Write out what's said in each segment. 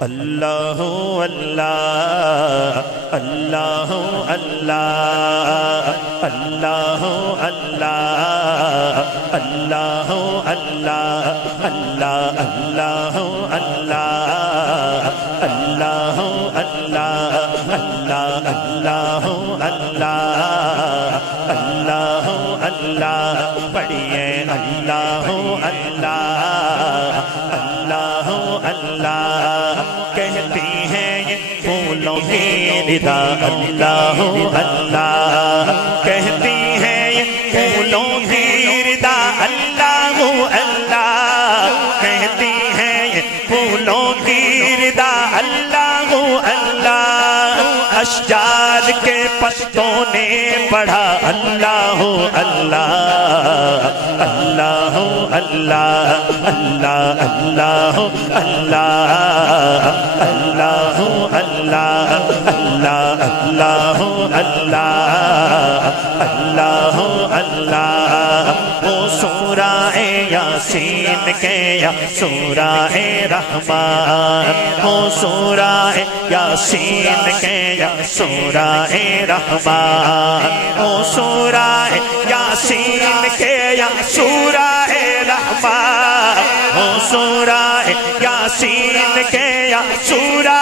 اللہ اللہ اللہ اللہ اللہ اللہ اللہ اللہ اللہ اللہ اللہ اللہ اللہ اللہ اللہ اللہ اللہ پڑھیے اللہ اللہ اللہ اللہ کہتی ہیں یہ پھولوں کی ردا اللہ اللہ کہتی ہیں یہ پھولوں کی ردا اللہ اللہ کہتی ہیں یہ پھولوں کی ردا اللہ اللہ اشجار کے پتوں نے پڑھا اللہ اللہ اللہ اللہ اللہ اللہ اللہ اللہ اللہ اللہ اللہ اللہ اللہ اللہ وہ سورہ یاسین کے یا سورہ رحمان وہ سورہ یاسین کے یا سورہ رحمان وہ سورہ یاسین کے یا سورہ رحمان وہ سورہ یاسین کے یا سورہ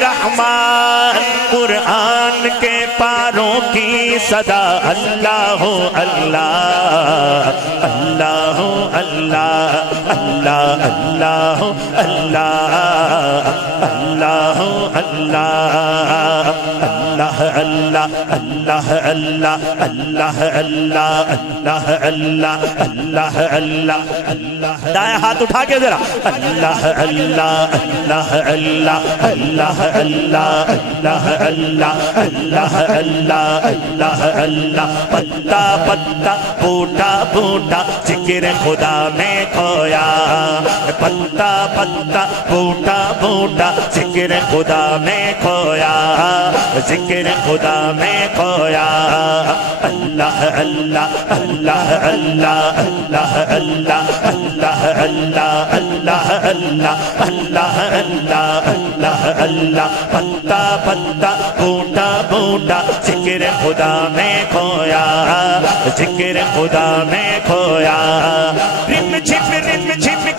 رحمان قرآن کے پاروں کی صدا اللہ اللہ اللہ اللہ اللہ اللہ اللہ اللہ اللہ اللہ اللہ اللہ اللہ اللہ اللہ اللہ اللہ اللہ اللہ دائیں ہاتھ اٹھا کے ذرا اللہ اللہ اللہ اللہ اللہ اللہ اللہ اللہ اللہ اللہ اللہ پتا پتا بوٹا بوٹا ذکر خدا میں کھویا پتا پتا بوٹا بوٹا ذکر خدا میں کھویا ذکر خدا میں کھویا اللہ اللہ اللہ اللہ اللہ اللہ اللہ اللہ اللہ اللہ اللہ اللہ اللہ اللہ پتا پتا بوٹا بوٹا ذکر خدا میں کھویا ذکر خدا میں کھویا رم جھپ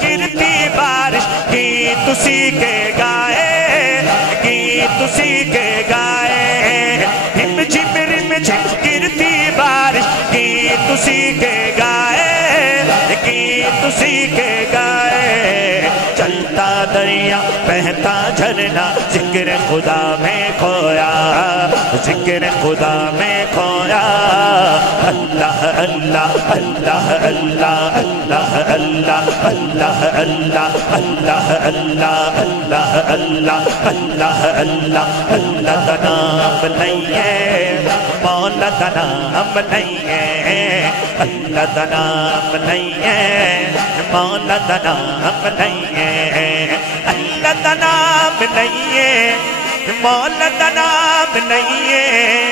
گرتی بارش گیت اسی کے گائے گیت اسی کے گائے رم جھپ گرتی بارش گیت اسی کے گائے گیت اسی کے گائے چلتا دریا بہتا جھرنا ذکر خدا میں کھویا ذکر خدا میں کھویا اللہ اللہ اللہ اللہ اللہ اللہ اللہ اللہ اللہ اللہ اللہ اللہ اللہ اللہ اللہ کا نام نہیں ہے مولا کا نام نہیں ہے اللہ کا نام نہیں ہے مولا کا نام نہیں ہے اللہ کا نام نہیں ہے مولا کا نام نہیں ہے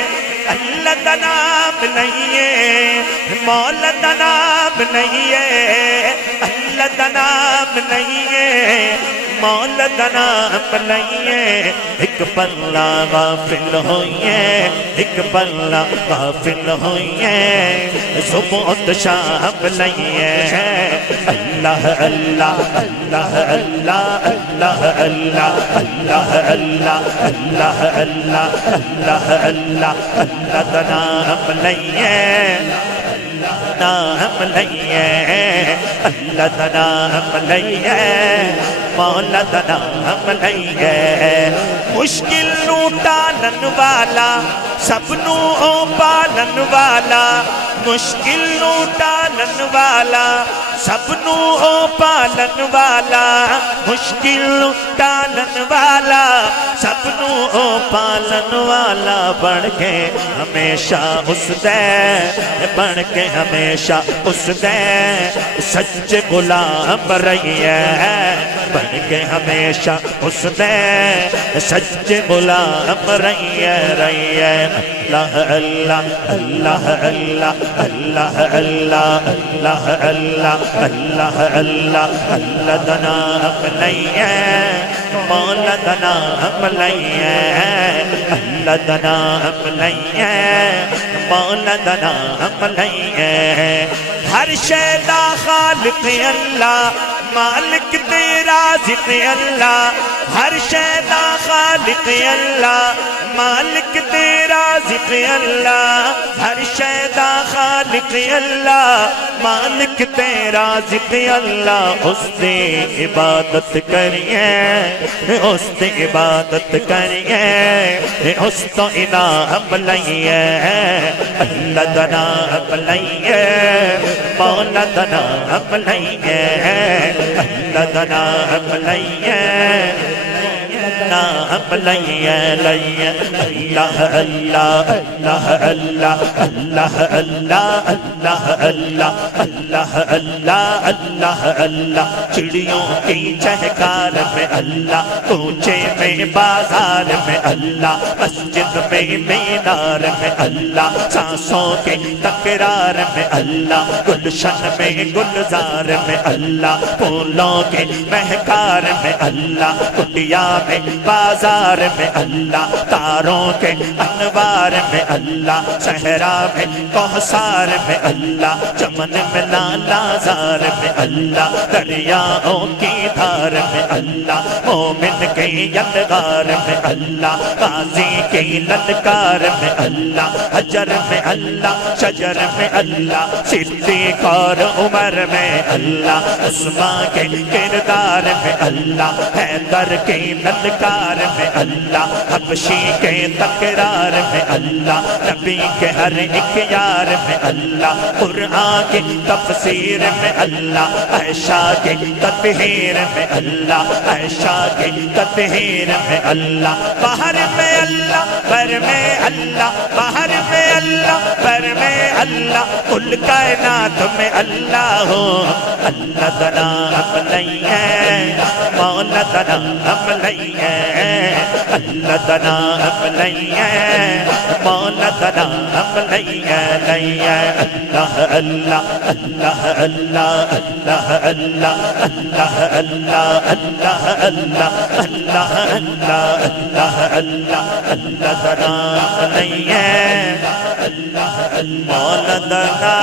اللہ کا نام نہیں ہے مولا کا نام نہیں ہے اللہ کا نام نہیں ہے مولا کا نام نہیں ہے ایک بندہ غافل ہوئی ہے ایک بندہ غافل ہوئی ہے صبح شام نہیں ہے اللہ اللہ اللہ اللہ اللہ اللہ اللہ اللہ اللہ اللہ اللہ اللہ اللہ کا نام نہیں ہے نام نہیں ہے اللہ کا نام نہیں ہے مولا کا نام نہیں ہے مشکل نو ٹالن والا سب نو پالن والا مشکل نو ٹالن والا سب نو پالن والا مشکل نو ٹالن والا سب نو پالن والا والا بن کے ہمیشہ اس دے بن کے ہمیشہ اس دے سچے غلام رہیے بن کے ہمیشہ اس دے سچے غلام رہیے رہیے اللہ اللہ اللہ اللہ اللہ اللہ اللہ اللہ اللہ اللہ اللہ دنا اپنائیے مولا دنا اپنائیے اللہ دنا اپنائیے مولا دنا اپنائیے ہر شے دا خالق اللہ مالک تیرا ذکر اللہ ہر شے دا خالق اللہ مالک تیرا ذکر اللہ ہر شے دا خالق اللہ مالک تیرا ذکر اللہ اس دی عبادت کریے اس دی عبادت کریے اس تو انعام لئیے اللہ دنا لئیے مولا دنا لئیے اللہ دنا لئیے نام لئیے لئیے اللہ اللہ اللہ اللہ اللہ اللہ اللہ اللہ اللہ اللہ اللہ اللہ چڑیوں کی چہکار میں اللہ کوچے میں بازار میں اللہ مسجد میں مینار میں اللہ سانسوں کے تکرار میں اللہ گلشن میں گلزار میں اللہ پھولوں کے مہکار میں اللہ کٹیا میں بازار میں اللہ تاروں کے انوار میں اللہ صحرا میں کوثر میں اللہ چمن میں لالازار میں اللہ دریاؤں کی دھار میں اللہ مومن کے یلغار میں اللہ غازی کے للکار میں اللہ حجر میں اللہ شجر میں اللہ صدیق اور عمر میں اللہ عثمان کے کردار میں اللہ حیدر کے للکار میں اللہ حبشی کے تکرار میں اللہ نبی کے ہر ایک یار میں اللہ قرآن کی تفسیر میں اللہ عائشہ کے تطہیر میں اللہ عائشہ کے تطہیر میں اللہ باہر میں اللہ بر میں اللہ باہر میں اللہ بر میں اللہ کل کائنات میں اللہ ہو اللہ دنا اپنائیے مولا دنا اپنائیے اللہ دنا اپنائیے مولا دنا اپنائیے لئیے اللہ اللہ اللہ اللہ اللہ اللہ اللہ اللہ اللہ اللہ اللہ اللہ اللہ اللہ اللہ دنا اپنائیے مولا دنا